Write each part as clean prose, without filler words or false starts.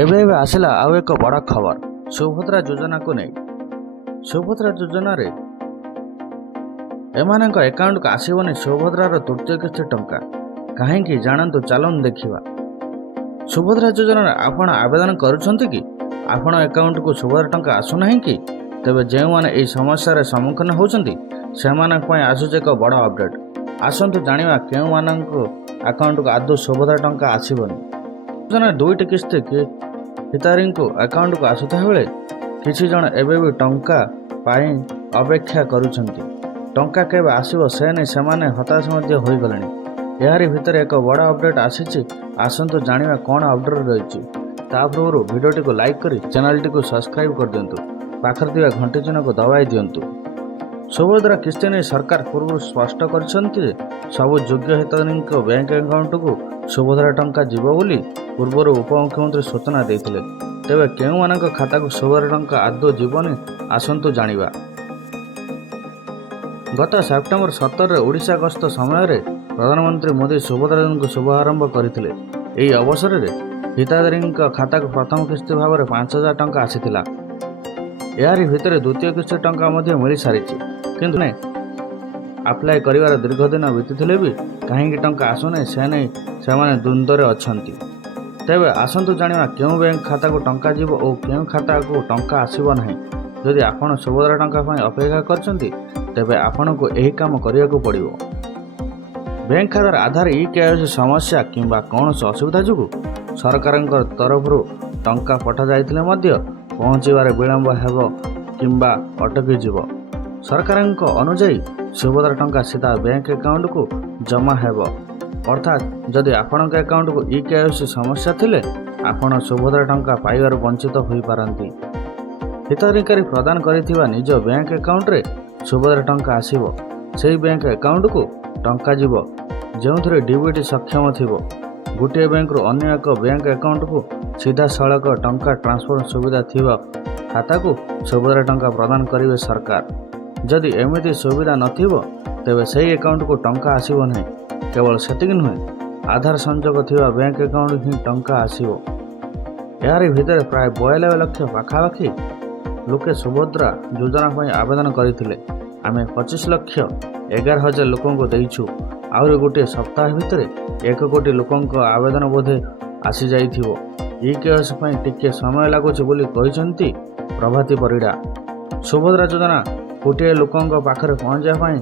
ଏବେ ଏବେ ଆସିଲା ଆଉ ଏକ ବଡ଼ ଖବର ସୁଭଦ୍ରା ଯୋଜନାକୁ ନେଇ। ସୁଭଦ୍ରା ଯୋଜନାରେ ଏମାନଙ୍କ ଆକାଉଣ୍ଟକୁ ଆସିବନି ସୁଭଦ୍ରାର ତୃତୀୟ କିସ୍ତି ଟଙ୍କା। କାହିଁକି ଜାଣନ୍ତୁ, ଚାଲନ୍ତୁ ଦେଖିବା। ସୁଭଦ୍ରା ଯୋଜନାରେ ଆପଣ ଆବେଦନ କରୁଛନ୍ତି କି? ଆପଣ ଆକାଉଣ୍ଟକୁ ସୁଭଦ୍ରା ଟଙ୍କା ଆସୁନାହିଁ କି? ତେବେ ଯେଉଁମାନେ ଏହି ସମସ୍ୟାର ସମ୍ମୁଖୀନ ହେଉଛନ୍ତି ସେମାନଙ୍କ ପାଇଁ ଆସୁଛି ଏକ ବଡ଼ ଅପଡେଟ୍। ଆସନ୍ତୁ ଜାଣିବା କେଉଁମାନଙ୍କ ଆକାଉଣ୍ଟକୁ ଆଦୌ ସୁଭଦ୍ରା ଟଙ୍କା ଆସିବନି। ଯୋଜନାର ଦୁଇଟି କିସ୍ତି ହିତାଧିକାରୀଙ୍କ ଆକାଉଣ୍ଟକୁ ଆସୁଥିବା ବେଳେ କିଛି ଜଣ ଏବେ ବି ଟଙ୍କା ପାଇଁ ଅପେକ୍ଷା କରୁଛନ୍ତି। ଟଙ୍କା କେବେ ଆସିବ ସେ ନେଇ ସେମାନେ ହତାଶ ମଧ୍ୟ ହୋଇଗଲେଣି। ଏହାରି ଭିତରେ ଏକ ବଡ଼ ଅପଡେଟ୍ ଆସିଛି। ଆସନ୍ତୁ ଜାଣିବା କ'ଣ ଅପଡେଟ୍ ରହିଛି। ତା ପୂର୍ବରୁ ଭିଡ଼ିଓଟିକୁ ଲାଇକ୍ କରି ଚ୍ୟାନେଲଟିକୁ ସବସ୍କ୍ରାଇବ୍ କରିଦିଅନ୍ତୁ। ପାଖରେ ଥିବା ଘଣ୍ଟି ଚିହ୍ନକୁ ଦବାଇ ଦିଅନ୍ତୁ। ସୁଭଦ୍ରା କିସ୍ତି ନେଇ ସରକାର ପୂର୍ବରୁ ସ୍ପଷ୍ଟ କରିଛନ୍ତି ଯେ ସବୁ ଯୋଗ୍ୟ ହିତାଧିକାରୀଙ୍କ ବ୍ୟାଙ୍କ ଆକାଉଣ୍ଟକୁ ସୁଭଦ୍ରା ଟଙ୍କା ଯିବ ବୋଲି ପୂର୍ବରୁ ଉପମୁଖ୍ୟମନ୍ତ୍ରୀ ସୂଚନା ଦେଇଥିଲେ। ତେବେ କେଉଁମାନଙ୍କ ଖାତାକୁ ସୁଭଦ୍ରା ଟଙ୍କା ଆଦୌ ଯିବନି, ଆସନ୍ତୁ ଜାଣିବା। ଗତ ସେପ୍ଟେମ୍ବର 17ରେ ଓଡ଼ିଶା ଗସ୍ତ ସମୟରେ ପ୍ରଧାନମନ୍ତ୍ରୀ ମୋଦି ସୁଭଦ୍ରା ଯୋଜନାକୁ ଶୁଭାରମ୍ଭ କରିଥିଲେ। ଏହି ଅବସରରେ ହିତାଧିକାରୀଙ୍କ ଖାତାକୁ ପ୍ରଥମ କିସ୍ତି ଭାବରେ 5,000 ଟଙ୍କା ଆସିଥିଲା। ଏହାରି ଭିତରେ ଦ୍ୱିତୀୟ କିସ୍ତି ଟଙ୍କା ମଧ୍ୟ ମିଳିସାରିଛି। କିନ୍ତୁ ଆପ୍ଲାଏ କରିବାର ଦୀର୍ଘ ଦିନ ବିତିଥିଲେ ବି କାହିଁକି ଟଙ୍କା ଆସୁନାହିଁ ସେ ନେଇ ସେମାନେ ଦ୍ୱନ୍ଦ୍ୱରେ ଅଛନ୍ତି। ତେବେ ଆସନ୍ତୁ ଜାଣିବା କେଉଁ ବ୍ୟାଙ୍କ ଖାତାକୁ ଟଙ୍କା ଯିବ ଓ କେଉଁ ଖାତାକୁ ଟଙ୍କା ଆସିବ ନାହିଁ। ଯଦି ଆପଣ ସୁଭଦ୍ରା ଟଙ୍କା ପାଇଁ ଅପେକ୍ଷା କରିଛନ୍ତି ତେବେ ଆପଣଙ୍କୁ ଏହି କାମ କରିବାକୁ ପଡ଼ିବ। ବ୍ୟାଙ୍କ ଖାତାର ଆଧାର ଇ-KYC ସମସ୍ୟା କିମ୍ବା କୌଣସି ଅସୁବିଧା ଯୋଗୁଁ ସରକାରଙ୍କ ତରଫରୁ ଟଙ୍କା ପଠାଯାଇଥିଲେ ମଧ୍ୟ ପହଞ୍ଚିବାରେ ବିଳମ୍ବ ହେବ କିମ୍ବା ଅଟକିଯିବ। ସରକାରଙ୍କ ଅନୁଯାୟୀ ସୁଭଦ୍ରା ଟଙ୍କା ସିଧା ବ୍ୟାଙ୍କ ଆକାଉଣ୍ଟକୁ ଜମା ହେବ। ଅର୍ଥାତ୍ ଯଦି ଆପଣଙ୍କ ଆକାଉଣ୍ଟକୁ ଇ-KYC ସମସ୍ୟା ଥିଲେ ଆପଣ ସୁଭଦ୍ରା ଟଙ୍କା ପାଇବାରୁ ବଞ୍ଚିତ ହୋଇପାରନ୍ତି। ହିତାଧିକାରୀ ପ୍ରଦାନ କରିଥିବା ନିଜ ବ୍ୟାଙ୍କ ଆକାଉଣ୍ଟରେ ସୁଭଦ୍ରା ଟଙ୍କା ଆସିବ। ସେହି ବ୍ୟାଙ୍କ ଆକାଉଣ୍ଟକୁ ଟଙ୍କା ଯିବ ଯେଉଁଥିରେ ଡିବିଟି ସକ୍ଷମ ଥିବ। ଗୋଟିଏ ବ୍ୟାଙ୍କରୁ ଅନ୍ୟ ଏକ ବ୍ୟାଙ୍କ ଆକାଉଣ୍ଟକୁ ସିଧାସଳଖ ଟଙ୍କା ଟ୍ରାନ୍ସଫର ସୁବିଧା ଥିବା ଖାତାକୁ ସୁଭଦ୍ରା ଟଙ୍କା ପ୍ରଦାନ କରିବେ ସରକାର। ଯଦି ଏମିତି ସୁବିଧା ନଥିବ ତେବେ ସେହି ଆକାଉଣ୍ଟକୁ ଟଙ୍କା ଆସିବ ନାହିଁ। କେବଳ ସେତିକି ନୁହେଁ, ଆଧାର ସଂଯୋଗ ଥିବା ବ୍ୟାଙ୍କ ଆକାଉଣ୍ଟ ହିଁ ଟଙ୍କା ଆସିବ। ଏହାରି ଭିତରେ ପ୍ରାୟ 92 ଲକ୍ଷ ପାଖାପାଖି ଲୋକେ ସୁଭଦ୍ରା ଯୋଜନା ପାଇଁ ଆବେଦନ କରିଥିଲେ। ଆମେ 25,11,000 ଲୋକଙ୍କୁ ଦେଇଛୁ। ଆହୁରି ଗୋଟିଏ ସପ୍ତାହ ଭିତରେ 1 କୋଟି ଲୋକଙ୍କ ଆବେଦନ ବୋଧେ ଆସିଯାଇଥିବ। ଇ-KYC ପାଇଁ ଟିକିଏ ସମୟ ଲାଗୁଛି ବୋଲି କହିଛନ୍ତି ପ୍ରଭାତୀ ପରିଡ଼ା। ସୁଭଦ୍ରା ଯୋଜନା କୋଟିଏ ଲୋକଙ୍କ ପାଖରେ ପହଞ୍ଚିବା ପାଇଁ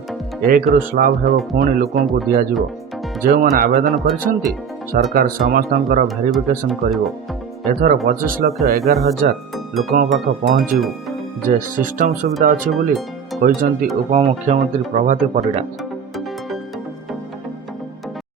1ରୁ ସ୍ଲାବ ହେବ ପୁଣି ଲୋକଙ୍କୁ ଦିଆଯିବ। ଯେଉଁମାନେ ଆବେଦନ କରିଛନ୍ତି ସରକାର ସମସ୍ତଙ୍କର ଭେରିଫିକେସନ୍ କରିବ। ଏଥର 25,11,000 ଲୋକଙ୍କ ପାଖ ପହଞ୍ଚିବୁ ଯେ ସିଷ୍ଟମ ସୁବିଧା ଅଛି ବୋଲି କହିଛନ୍ତି ଉପମୁଖ୍ୟମନ୍ତ୍ରୀ ପ୍ରଭାତୀ ପରିଡ଼ା।